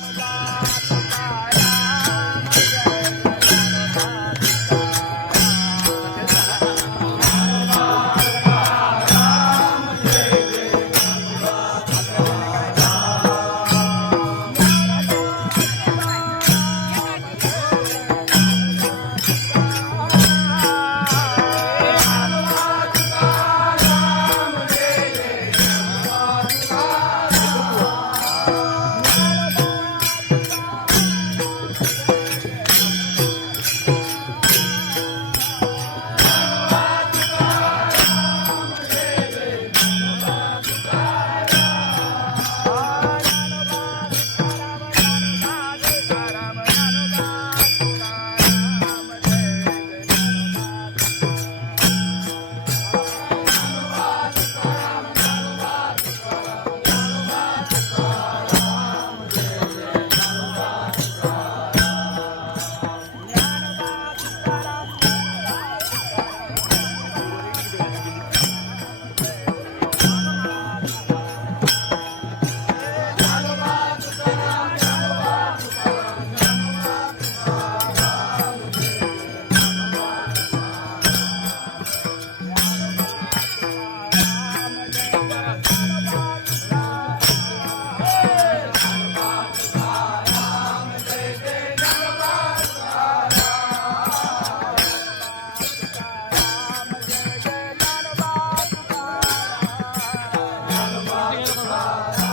Bye. Sayonara.